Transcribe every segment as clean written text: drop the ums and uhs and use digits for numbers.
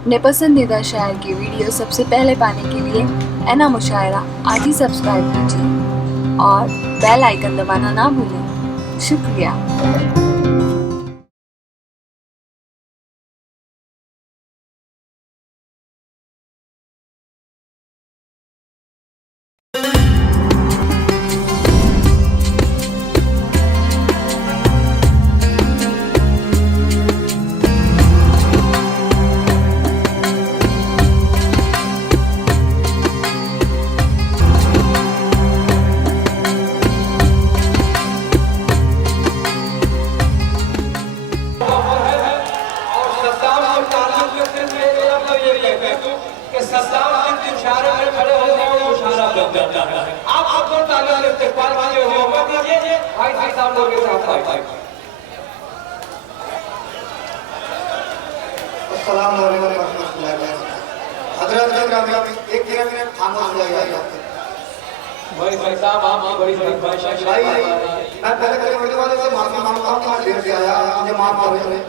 अपने पसंदीदा शायर की वीडियो सबसे पहले पाने के लिए एना मुशायरा आज ही सब्सक्राइब कीजिए और बेल आइकन दबाना ना भूलें। शुक्रिया। आप सबको तालियों से इस्तकबाल कीजिए, मोहब्बत कीजिए भाई साहब लोगों के साथ भाई। अस्सलाम वालेकुम रहमतुल्लाहि व बरकातहू। हज़रत एक मिनट खामोश हो जाइए। भाई साहब आप बड़ी भाई मैं पहले कमेटी वाले से माफी मांगता हूं कि देर से आया, मुझे माफ करें।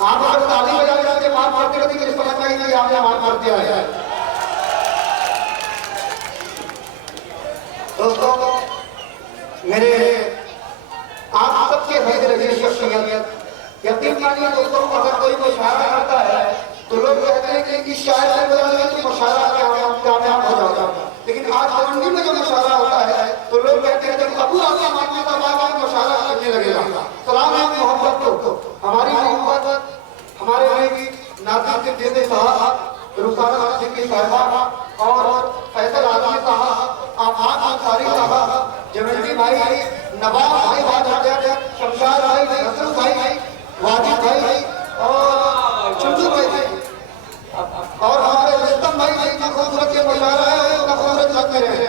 आप अगर ताली बजा के माफ करते रहते तो समझ में कि आपने माफ कर दिया है। दोस्तों मेरे आप सबके हृदय रजी शख्सियत यकीन मानिए दोस्तों, अगर कोई मुशायरा करता है तो लोग कहते हैं कि शायर से बदल के मुशायरा कामयाब हो जाता है, लेकिन आज मंडी में जो मुशायरा होता है तो लोग कहते हैं जब अबू आका मानने का बाद मुशायरा करने लगेगा। सलाम है मोहब्बत को, हमारी मोहब्बत हमारे भाई नाज़िर सिद्दीकी साहब, रुखसाना सिद्दीकी साहिबा और फैसल आज़मी साहब, आफाक अंसारी साहब, जमेली भाई, नवाब भाई, शमशाद भाई, नसरुल भाई, वाजिद भाई और चंदू भाई और हमारे रुस्तम भाई जितना खूबसूरत ये मुशायरा है उतना खूबसूरत लगते रहे।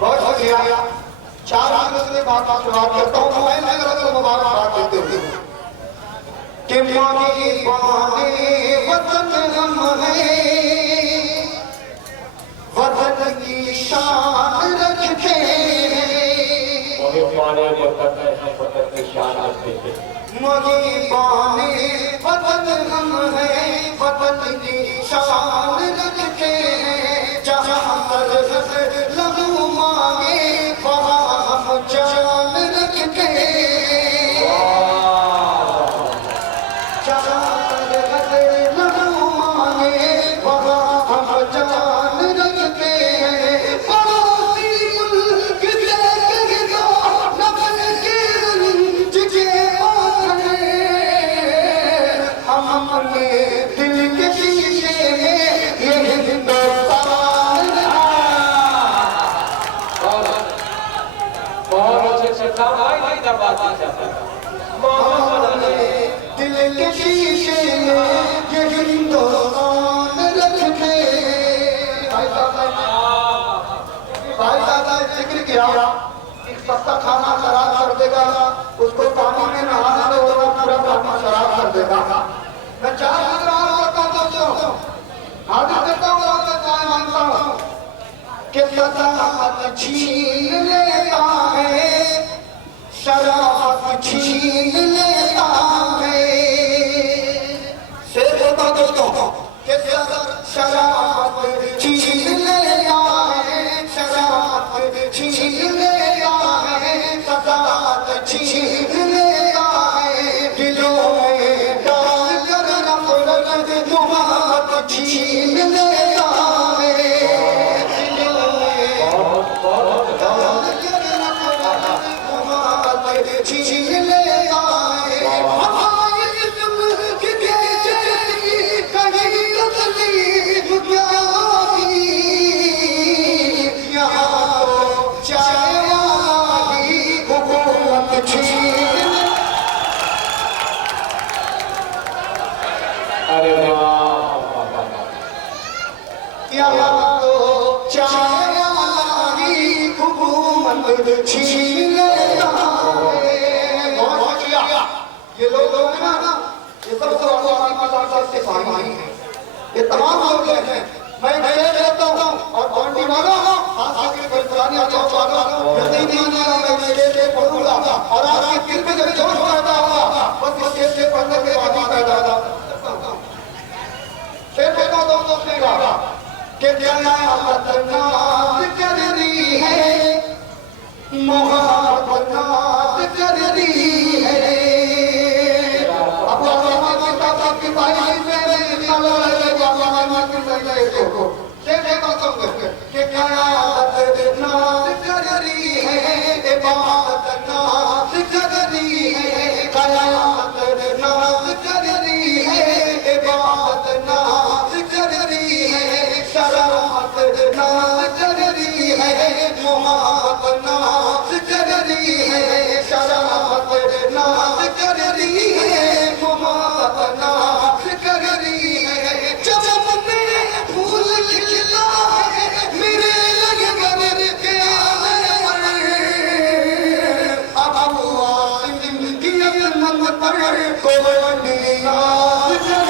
बहुत शुक्रिया। 4 मिनट में बात शुरुआत करता हूँ। मैं तो मुबारकबाद देते हुए कि मानी बाने वतन हम है, वतन की शान रखते हैं, मानी बाने वतन हम है, वतन की शान रखते हैं, जहाँ पर लहू मांगे वहाँ हम जान रखते हैं, जहाँ पर लहू मांगे वहाँ हम जान रखते हैं। पड़ोसी मुल्क के दो नफल के रंज के ओढ़े, हम अपने दिल के शीशे में ये हिंदुस्तान। बहुत अच्छे से भाई दरबार दिल के शीशे में ये हिंदुस्तान रखते। भाई साहब ने जिक्र किया एक सस्ता खाना शराब कर देगा, उसको पानी में नहाना दो तो पूरा पानी शराब कर देगा। मैं 4 मिनट दोस्तों हाजिर करता हूँ और चाय मांगता हूँ कि सदाकत छीन लेता है, शराफत छीन लेता है। शेर होता दोस्तों कि शराफत छीन लेता है, शराफत छीन लेता है, सदाकत छीन लेता है, दिलों में डाल कर नफरत मोहब्बत छीन लेता है, दिलों में डाल कर नफरत मोहब्बत छीन लेता है। हमारे जिस्म के जैसी कहीं तकलीफ क्या थी, यहाँ तो चाय वाली हुकूमत छीन। अरे यहाँ तो चाय वाली हुकूमत छीन लेता है। बहुत शुक्रिया। ये लोग हैं ना, ये सब से सामाई हैं, ये तमाम लोग हैं। मैं शेर लेता हूँ और कौंटी वाला खास करके पुरानी चौक वाला यकीन मानिएगा मैं शेर पढ़ूंगा सुनेगा कि कयामत नाज कर रही है, मोहब्बत नाज कर रही है। अब की भाई मेरे को कि कयामत नाज कर रही है, इबादत नाज कर रही है, कयामत नाज कर रही है, इबादत नाज कर रही है, शरारत नाज कर रही है, मोहब्बत नाज कर रही है, शरारत नाज कर रही है, मोहब्बत नाज कर रही है। चमन में फूल खिला है मेरे लगन के अब की मन पर कोई नाज कर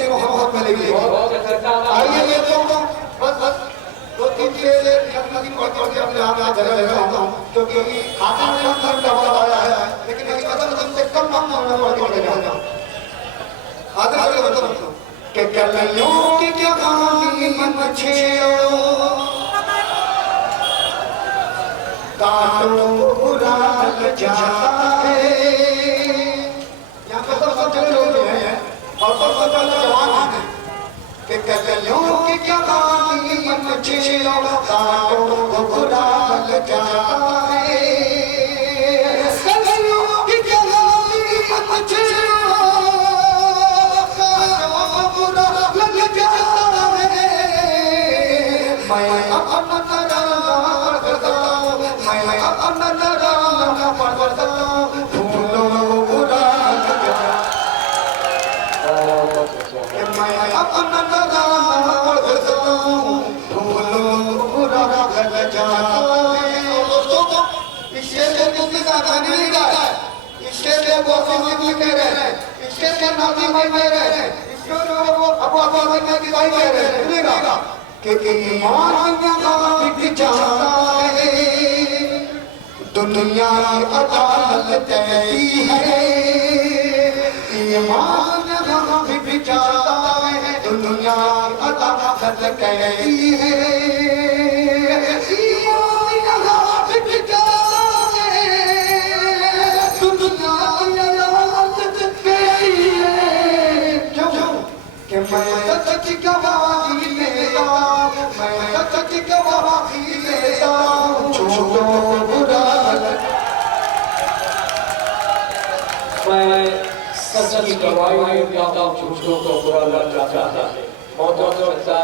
बहुत अच्छा था। आइए ये तो बस बस दो तीन चीजें अपने आप जगह ले रहा हूँ क्योंकि हाथों में अंदर डबल आया है, लेकिन मेरी कदम तुमसे कम मांगने वाली बढ़ जाऊंगा। आदर से बताओ कि कलियों की क्या कहानी मन छेड़ो, काटो बुरा लग जाता है। यहाँ पे सब चले लोग हैं और सब जवान हैं कि कलियों की क्या कहानी मन छेड़ो, काटो बुरा लग जाता है। कलियों की क्या कहानी मन छेड़ो, काटो बुरा लग जाता है। मैं अपना करता हूँ, मैं अपना पढ़ता हूँ, फूलों बुरा लग जाता है। मैं अपना पढ़ता हूँ, फूलों बुरा लग जाता है। दोस्तों इससे किसी का गाने नहीं गाया, इसके लिए वो सिंह कह रहे हैं, इसके लिए नाजी भाई कह रहे हैं, इसके लिए वो अबू भाई कह रहे हैं। सुनेगा कि ईमान बिक जाता है, दुनिया की अदालत ऐसी है। ईमान बिक जाता है, दुनिया की अदालत कैसी है। ईमान बिक जाता है, दुनिया की अदालत कैसी है। क्यों कि मैं सच गवाही देता हूँ, मैं सच गवाही देता हूँ, छोड़ो बुरा लग। मैं सच की गवाही देता हूँ, झूठों को बुरा लग जाता है। बहुत अच्छा